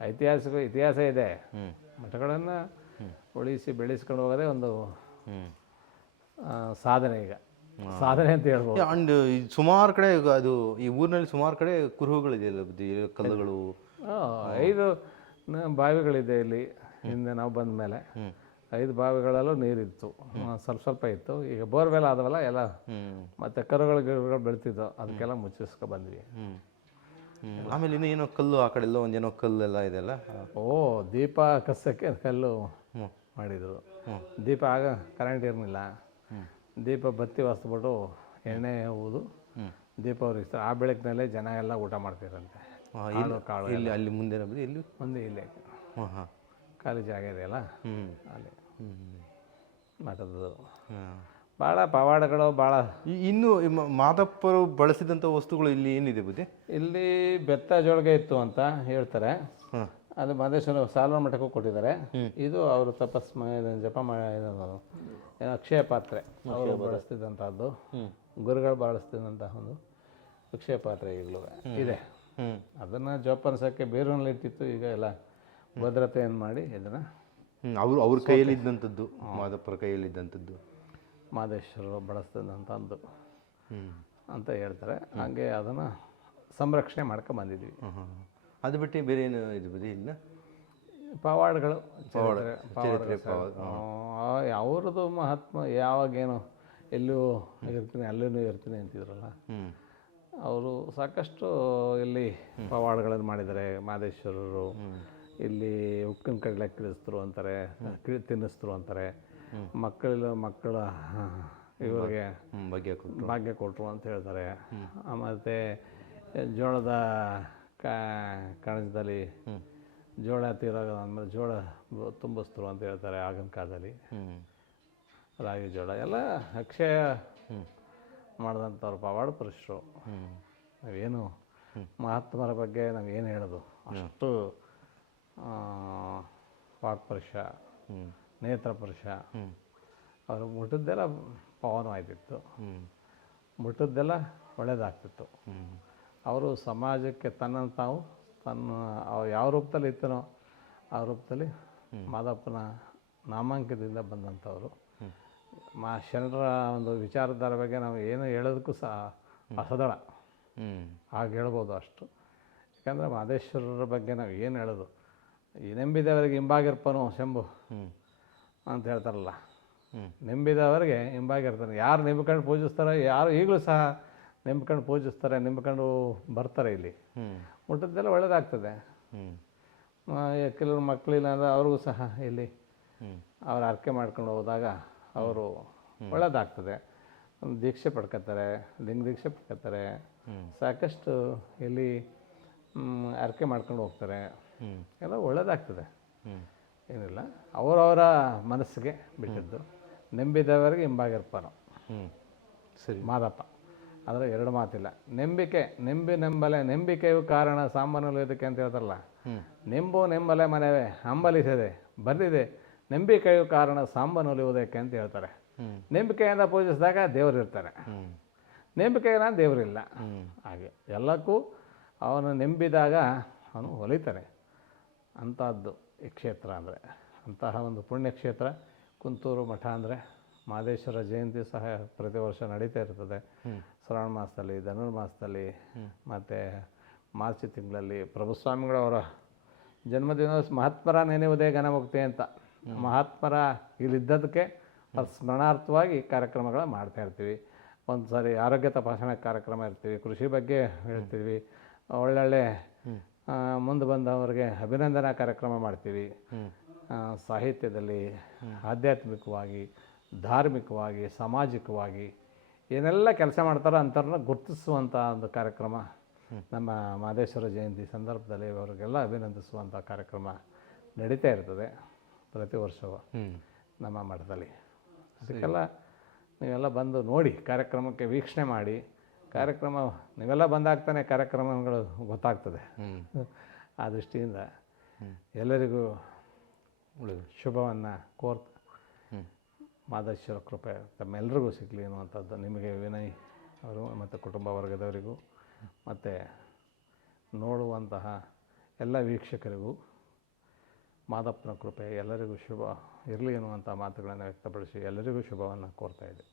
ಇತಿಹಾಸ ಇದೆ, ಮಠಗಳನ್ನು ಉಳಿಸಿ ಬೆಳೆಸ್ಕೊಂಡು ಹೋಗೋದೇ ಒಂದು ಸಾಧನೆ. ಈಗ ಸಾಧನೆ ಅಂತ ಹೇಳ್ಬೋದು. ಅಂಡ್ ಸುಮಾರು ಕಡೆ ಅದು ಈ ಊರಿನಲ್ಲಿ ಸುಮಾರು ಕಡೆ ಕುರುಹುಗಳಿದೆಯಲ್ಲ ಬುದ್ಧಿ, ಕಲ್ಲುಗಳು. 5 ಬಾವಿಗಳಿದೆ ಇಲ್ಲಿ. ಹಿಂದೆ ನಾವು ಬಂದ ಮೇಲೆ 5 ಬಾವಿಗಳಲ್ಲೂ ನೀರಿತ್ತು, ಸ್ವಲ್ಪ ಇತ್ತು. ಈಗ ಬೋರ್ವೆಲ್ ಆದವಲ್ಲ ಎಲ್ಲ, ಮತ್ತು ಗಿಡಗಳು ಬೆಳ್ತಿದ್ದವು, ಅದಕ್ಕೆಲ್ಲ ಮುಚ್ಚಿಸ್ಕೊ ಬಂದ್ವಿ. ಆಮೇಲೆ ಇನ್ನೂ ಏನೋ ಕಲ್ಲು ಆ ಕಡೆ ಎಲ್ಲ ಒಂದೇನೋ ಕಲ್ಲೆಲ್ಲ ಇದೆಲ್ಲ. ದೀಪ ಕಸಕ್ಕೆ ಕಲ್ಲು ಮಾಡಿದರು. ದೀಪ ಆಗ ಕರೆಂಟ್ ಇರಲಿಲ್ಲ, ದೀಪ ಬತ್ತಿ ಹೊಸ್ಬಿಟ್ಟು ಎಣ್ಣೆ ಊದು ದೀಪ ಉರಿಸ್ತಾರೆ. ಆ ಬೆಳಕಿನಲ್ಲೇ ಜನ ಎಲ್ಲ ಊಟ ಮಾಡ್ತಿರಂತೆ. ಕಾಳು ಇಲ್ಲಿ ಅಲ್ಲಿ ಮುಂದೆ ಇಲ್ಲಿ ಮುಂದೆ ಇಲ್ಲೇ ಖಾಲಿ ಜಾಗ ಇದೆಯಲ್ಲ ಅಲ್ಲಿ ಮಠದ್ದು. ಭಾಳ ಪವಾಡಗಳು ಭಾಳ. ಇನ್ನು ಮಾದಪ್ಪರು ಬಳಸಿದಂಥ ವಸ್ತುಗಳು ಇಲ್ಲಿ ಏನಿದೆ ಬುದ್ಧಿ? ಇಲ್ಲಿ ಬೆತ್ತ ಜೋಳಿಗೆ ಇತ್ತು ಅಂತ ಹೇಳ್ತಾರೆ. ಅದು ಮಹದೇಶ್ವರ ಸಾಲ್ವ ಮಠಕ್ಕೂ ಕೊಟ್ಟಿದ್ದಾರೆ. ಇದು ಅವರು ಜಪ ಮಾಡಿರೋದು ಅಕ್ಷಯ ಪಾತ್ರೆ, ಅವರು ಬಳಸ್ತಿದ್ದಂಥದ್ದು, ಗುರುಗಳು ಬಳಸ್ತಿದ್ದಂತಹ ಒಂದು ಅಕ್ಷಯ ಪಾತ್ರೆ ಈಗಲೂ ಇದೆ. ಅದನ್ನು ಜೋಪಾನಿಸೋಕ್ಕೆ ಬೇರೂನಲ್ಲಿ ಇಟ್ಟಿತ್ತು. ಈಗ ಎಲ್ಲ ಭದ್ರತೆಯನ್ನು ಮಾಡಿ ಇದನ್ನು ಅವ್ರ ಕೈಯಲ್ಲಿದ್ದಂಥದ್ದು, ಮಾದಪ್ಪರ ಕೈಯಲ್ಲಿದ್ದಂಥದ್ದು, ಮಹದೇಶ್ವರರು ಬಳಸ್ತಿದ್ದಂಥದ್ದು ಅಂತ ಹೇಳ್ತಾರೆ. ಹಾಗೆ ಅದನ್ನು ಸಂರಕ್ಷಣೆ ಮಾಡ್ಕೊಂಬಂದಿದ್ವಿ. ಅದು ಬಿಟ್ಟು ಬೇರೆ ಏನು ಇದು ಬುದ್ಧಿ ಇಲ್ಲ? ಪವಾಡಗಳು, ಅವ್ರದ್ದು ಮಹಾತ್ಮ. ಯಾವಾಗೇನು ಎಲ್ಲೂ ಇರ್ತೀನಿ ಅಲ್ಲೂ ಇರ್ತೀನಿ ಅಂತಿದ್ರಲ್ಲ, ಅವರು ಸಾಕಷ್ಟು ಇಲ್ಲಿ ಪವಾಡಗಳನ್ನು ಮಾಡಿದ್ದಾರೆ. ಮಹದೇಶ್ವರರು ಇಲ್ಲಿ ಉಕ್ಕಿನ ಕಡಲೆ ಕಿಳಿಸ್ತರು ಅಂತಾರೆ, ತಿನ್ನಿಸ್ತರು ಅಂತಾರೆ. ಮಕ್ಕಳ ಇವರಿಗೆ ಭಾಗ್ಯ ಕೊಟ್ಟರು ಅಂತ ಹೇಳ್ತಾರೆ. ಮತ್ತು ಜೋಳದ ಕಣಜದಲ್ಲಿ ಜೋಳ ತೀರೋದ್ಮೇಲೆ ಜೋಳ ತುಂಬಿಸ್ತರು ಅಂತ ಹೇಳ್ತಾರೆ. ಆಗಿನ ಕಾಲದಲ್ಲಿ ರಾಗಿ ಜೋಳ ಎಲ್ಲ ಅಕ್ಷಯ ಮಾಡಿದಂಥವ್ರು ಪವಾಡ ಪುರುಷರು. ನಾವೇನು ಮಹಾತ್ಮರ ಬಗ್ಗೆ ನಾವೇನು ಹೇಳೋದು, ಅಷ್ಟು ವಾಕ್ಪುರುಷ, ನೇತ್ರ ಪುರುಷ. ಅವರು ಮುಟ್ಟಿದ್ದೆಲ್ಲ ಪವನವಾಗ್ತಿತ್ತು, ಮುಟ್ಟಿದ್ದೆಲ್ಲ ಒಳ್ಳೆಯದಾಗ್ತಿತ್ತು. ಅವರು ಸಮಾಜಕ್ಕೆ ತನ್ನನ್ನು ತಾವು ಯಾವ ರೂಪದಲ್ಲಿ ಇತ್ತನೋ ಆ ರೂಪದಲ್ಲಿ ಮಾದಪ್ಪನ ನಾಮಾಂಕದಿಂದ ಬಂದಂಥವ್ರು. ಶರಣರ ಒಂದು ವಿಚಾರಧಾರ ಬಗ್ಗೆ ನಾವು ಏನು ಹೇಳೋದಕ್ಕೂ ಸಹ ಅಸದಳ ಹಾಗೆ ಹೇಳ್ಬೋದು ಅಷ್ಟು. ಯಾಕಂದರೆ ಮಹದೇಶ್ವರರ ಬಗ್ಗೆ ನಾವು ಏನು ಹೇಳೋದು, ಈ ನಂಬಿದವರಿಗೆ ಹಿಂಬಾಗಿರ್ಪನು ಶಂಭು ಅಂತ ಹೇಳ್ತಾರಲ್ಲ, ನಂಬಿದವರಿಗೆ ಹಿಂಬಾಗಿರ್ತಾನೆ. ಯಾರು ನಂಬಿಕೊಂಡು ಪೂಜಿಸ್ತಾರೆ, ಯಾರು ಈಗಲೂ ಸಹ ನಂಬಿಕೊಂಡು ಪೂಜಿಸ್ತಾರೆ, ನಂಬಿಕೊಂಡು ಬರ್ತಾರೆ. ಇಲ್ಲಿ ಮುಟ್ಟದ್ದೆಲ್ಲ ಒಳ್ಳೆಯದಾಗ್ತದೆ. ಕೆಲವರು ಮಕ್ಕಳಿಲ್ಲ ಅಂದರೆ ಅವ್ರಿಗೂ ಸಹ ಇಲ್ಲಿ ಅವ್ರು ಅರ್ಕೆ ಮಾಡ್ಕೊಂಡು ಹೋದಾಗ ಅವರು ಒಳ್ಳೆಯದಾಗ್ತದೆ. ದೀಕ್ಷೆ ಪಡ್ಕೊತಾರೆ, ಲಿಂಗ ದೀಕ್ಷೆ ಪಡ್ಕೊತಾರೆ. ಸಾಕಷ್ಟು ಇಲ್ಲಿ ಅರ್ಕೆ ಮಾಡ್ಕೊಂಡು ಹೋಗ್ತಾರೆ. ಎಲ್ಲ ಒಳ್ಳೆಯದಾಗ್ತದೆ, ಏನಿಲ್ಲ. ಅವರವರ ಮನಸ್ಸಿಗೆ ಬಿಟ್ಟಿದ್ದು. ನಂಬಿದವರಿಗೆ ಹಿಂಬಾಗಿರ್ಪಾನು ಸರಿ ಮಾದಪ್ಪ. ಆದರೆ 2 ಮಾತಿಲ್ಲ. ನಂಬಲೆ ನಂಬಿಕೆಯು ಕಾರಣ ಸಾಮಾನ್ಯದಕ್ಕೆ ಅಂತ ಹೇಳ್ತಾರಲ್ಲ, ನೆಂಬಲೆ ಮನೆವೇ ಹಂಬಲಿಸದೆ ಬಂದಿದೆ, ನಂಬಿಕೆಯು ಕಾರಣ ಸಾಂಬನೊಲಿಯುವುದಕ್ಕೆ ಅಂತ ಹೇಳ್ತಾರೆ. ನಂಬಿಕೆಯಿಂದ ಪೂಜಿಸಿದಾಗ ದೇವರು ಇರ್ತಾರೆ, ನಂಬಿಕೆಯಿಂದ ದೇವರಿಲ್ಲ. ಹಾಗೆ ಎಲ್ಲಕ್ಕೂ ಅವನು ನಂಬಿದಾಗ ಅವನು ಹೊಲಿತಾನೆ. ಅಂಥದ್ದು ಈ ಕ್ಷೇತ್ರ ಅಂದರೆ, ಅಂತಹ ಒಂದು ಪುಣ್ಯಕ್ಷೇತ್ರ ಕುಂತೂರು ಮಠ ಅಂದರೆ. ಮಹದೇಶ್ವರ ಜಯಂತಿ ಸಹ ಪ್ರತಿ ವರ್ಷ ನಡೀತಾ ಇರ್ತದೆ. ಶ್ರಾವಣ ಮಾಸದಲ್ಲಿ, ಧನುರ್ಮಾಸದಲ್ಲಿ, ಮತ್ತು ಮಾರ್ಚ್ ತಿಂಗಳಲ್ಲಿ ಪ್ರಭುಸ್ವಾಮಿಗಳವರ ಜನ್ಮದಿನ. ಮಹಾತ್ಮರ ನೆನೆಯುವುದೇ ಘನಮುಕ್ತಿ ಅಂತ. ಮಹಾತ್ಮರ ಇಲ್ಲಿದ್ದದಕ್ಕೆ ಸ್ಮರಣಾರ್ಥವಾಗಿ ಕಾರ್ಯಕ್ರಮಗಳ ಮಾಡ್ತಾಯಿರ್ತೀವಿ. ಒಂದು ಸಾರಿ ಆರೋಗ್ಯ ತಪಾಸಣೆ ಕಾರ್ಯಕ್ರಮ ಇರ್ತೀವಿ, ಕೃಷಿ ಬಗ್ಗೆ ಹೇಳ್ತೀವಿ, ಒಳ್ಳೊಳ್ಳೆ ಮುಂದೆ ಬಂದವರಿಗೆ ಅಭಿನಂದನಾ ಕಾರ್ಯಕ್ರಮ ಮಾಡ್ತೀವಿ. ಸಾಹಿತ್ಯದಲ್ಲಿ, ಆಧ್ಯಾತ್ಮಿಕವಾಗಿ, ಧಾರ್ಮಿಕವಾಗಿ, ಸಾಮಾಜಿಕವಾಗಿ ಏನೆಲ್ಲ ಕೆಲಸ ಮಾಡ್ತಾರೋ ಅಂಥವ್ರನ್ನ ಗುರುತಿಸುವಂಥ ಒಂದು ಕಾರ್ಯಕ್ರಮ ನಮ್ಮ ಮಹದೇಶ್ವರ ಜಯಂತಿ ಸಂದರ್ಭದಲ್ಲಿ ಅವರಿಗೆಲ್ಲ ಅಭಿನಂದಿಸುವಂಥ ಕಾರ್ಯಕ್ರಮ ನಡೀತಾ ಇರ್ತದೆ ಪ್ರತಿ ವರ್ಷವೂ ನಮ್ಮ ಮಠದಲ್ಲಿ. ಅದಕ್ಕೆಲ್ಲ ನೀವೆಲ್ಲ ಬಂದು ನೋಡಿ, ಕಾರ್ಯಕ್ರಮಕ್ಕೆ ವೀಕ್ಷಣೆ ಮಾಡಿ. ಕಾರ್ಯಕ್ರಮ ನೀವೆಲ್ಲ ಬಂದಾಗ್ತಾನೆ ಕಾರ್ಯಕ್ರಮಗಳು ಗೊತ್ತಾಗ್ತದೆ. ಆ ದೃಷ್ಟಿಯಿಂದ ಎಲ್ಲರಿಗೂ ಶುಭವನ್ನು ಕೋರ್ತಾ ಮಾದೇಶ್ವರ ಕೃಪೆ ತಮ್ಮೆಲ್ಲರಿಗೂ ಸಿಗಲಿ ಅನ್ನುವಂಥದ್ದು ನಿಮಗೆ ವಿನಯ್ ಅವರು ಮತ್ತು ಕುಟುಂಬ ವರ್ಗದವರಿಗೂ ಮತ್ತು ನೋಡುವಂತಹ ಎಲ್ಲ ವೀಕ್ಷಕರಿಗೂ ಮಾದಪ್ಪನ ಕೃಪೆ ಎಲ್ಲರಿಗೂ ಶುಭ ಇರಲಿ ಅನ್ನುವಂಥ ಮಾತುಗಳನ್ನು ವ್ಯಕ್ತಪಡಿಸಿ ಎಲ್ಲರಿಗೂ ಶುಭವನ್ನು ಕೋರ್ತಾ ಇದ್ದೆ.